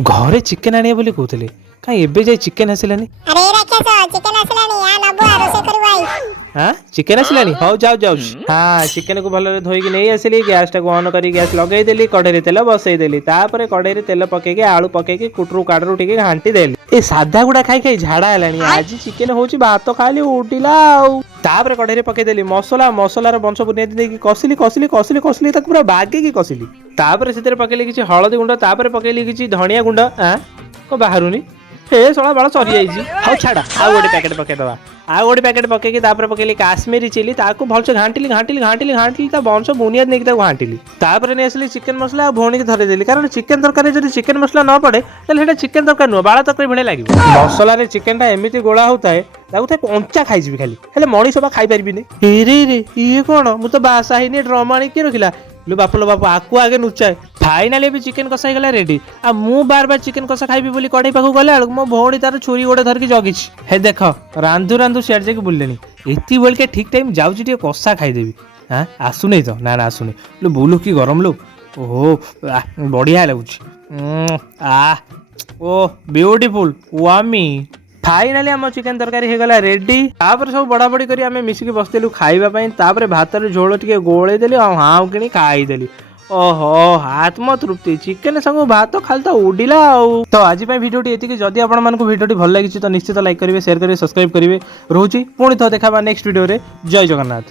घरे चिकेन आने बोली कहते कहीं एबे जाए चिकेन आसिलानी। अरे राक्षस चिकन आसलानी आ नबो रोसे करू भाई। हाँ चिकेन आसिलानी हौ जाऊ जाऊ। हाँ चिकेन को भल धोईक नहीं आसिली गैस टाक ऑन करी गैस लगेदेली कड़े तेल बसईदेली तापर कड़े तेल पकईकी आलू पकईकी कुटरू काडरू टिके घांटी देली। ए सादा गुड़ा खाई खाई झाड़ा है आज चिकेन होची भात खाली उठिला तापर कड़े पकईदेली मसला मसलार बंश बुनियादी देकी कसिली कसिली कसिली कसिली तक पूरा बागेकी कसिली तापर से पकईली किसी हलदी गुंड तापर पकईली किसी धनिया गुंड को बाहरुनी हे सोला बड़ा सरी जाइए हाँ छाड़ा आउ गोटे पैकेट पकईदवा आउ गोटे पैकेट पकईकी तापर पकईली काश्मीरी चिली ताको भलसे घांटिली घांटिली घांटिली घांटिली ता बंश बुनियाद नहीं ताको घांटिली तापर नहीं आसली चिकेन मसला आ भौणी धरे देली कारण चिकेन तरकारी जब चिकेन मसला न पड़े ताले हेटा चिकेन तरकारी नुह बाला तरकारी भले लागिबो मसला रे चिकेन टा एमिति गोळा होताए लाଗୁଥାଏ କଞ୍ଚା ଖାଇଯିବି ଖାଲି ହେଲେ ମଣିଷ ବା ଖାଇ ପାରିବିନି। ରେ ଇଏ କଣ ମୁଁ ତ ବାସା ହେଇନି ଡ୍ରମ ଆଣି କିଏ ରଖିଲା लो बाप आकु आगे नुचाए फाइनाली भी चिकेन कषा ହେଇଗଲା रेडी आ मु बार बार चिकेन कषा खाइबी बोली कड़े पाखु गले बेलू मो भौणी तार छुरी गोटे धरकी जगी हे देख रांधु रांधु सियाड़ जाके बुललेनी एति बेल के ठीक टाइम जाऊची टे कषा खाइदेवी। हाँ आसुनी तो ना आसुनी लो बुलु की गरम लो ओहो बढ़िया लगुच आ ओ ब्यूटीफुल वामी फाइनाली आम चिकेन तरकारी होगला रेडी तापर सब बड़ा बड़ी करी आमे मिसिकी बसतेलु खाइबा पई तापर भातर झोल टिके गोळे देली आ हाउ किनी खाइदेली ओहो आत्म तृप्ति चिकेन संग भात खालता उडिला तो आज भिडियोटी एतिकी जदि आपण मानकु भिडियोटी भल लागिछि तो निश्चित लाइक करिवे शेयर करिवे सब्सक्राइब करिवे रहूची पुणी तो देखाबा नेक्स्ट वीडियो रे जय जगन्नाथ।